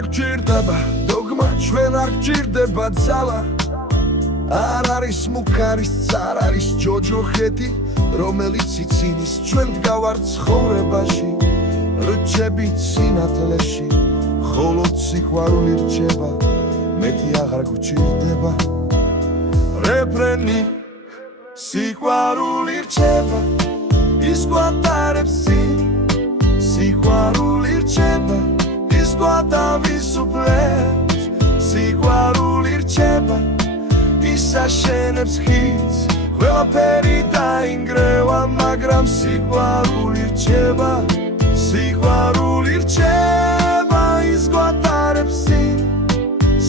არ გჭირდება დოგმა, ჩვენ არ გჭირდება ძალა. არ არის მუქარის წარ არის ჯოჯოხეთი, რომელიც ცინის ჩვენ დგავართ ცხოვრებაში. რჩებით სინათლეში, ხოლო სიყვარული რჩება, მეტი აღარ გჭირდება. რეფრენი სიყვარული რჩება, ის გვატარებს წინ. სიყვარული რჩება, ის გვათავისუფლებს. სიყვარული რჩება, ის აშენებს ხიდს. ყველაფერი დაინგრევა, მაგრამ სიყვარული რჩება. სიყვარული რჩება, ის გვატარებს წინ.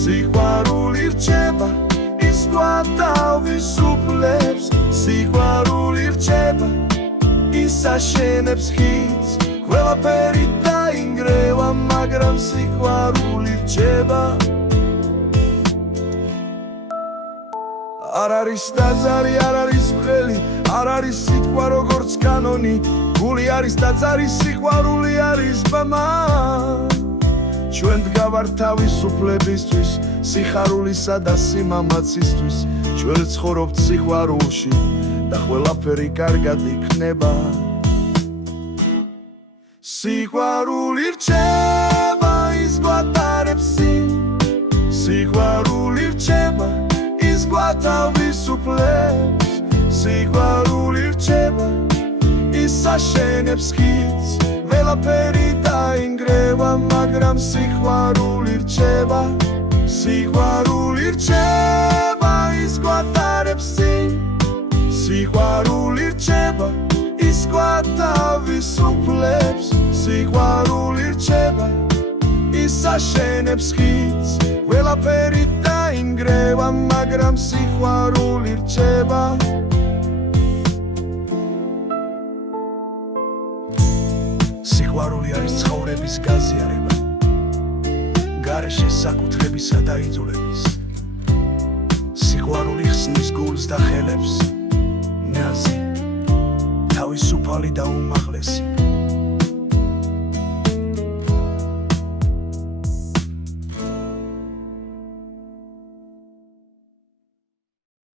სიყვარული რჩება, ის გვათავისუფლებს. სიყვარული რჩება, ის აშენებს ხიდს. ყველაფერი დაინგრევა, მაგრამ სიყვარული რჩება. არ არის ტაძარი, არ არის ხელი, არ არის სიტყვა როგორც კანონი. გული არის ტაძარი, სიყვარული არის ბმა. ჩვენ დგავართ თავისუფლებისთვის, სიხარულისა და სიმამაცისთვის. ჩვენ ცხოვრობთ სიყვარულში და ყველაფერი კარგად იქნება. სიყვარული რჩება, ის გვატარებს წინ. სიყვარული რჩება, ის გვათავისუფლებს. სიყვარული რჩება, ის აშენებს ხიდს. ყველაფერი დაინგრევა, მაგრამ სიყვარული რჩება. სიყვარული რჩება, ის გვატარებს წინ. სიყვარული რჩება, ის გვათავისუფლებს. სიყვარული რჩება, ის აშენებს ხიდს. ყველაფერი დაინგრევა, მაგრამ სიყვარული რჩება. სიყვარული არის ცხოვრების გაზიარება, გარეშე საკუთრებისა და იძულების. სიყვარული ხსნის გულს და ხელებს, ნაზი, თავისუფალი და უმაღლესი.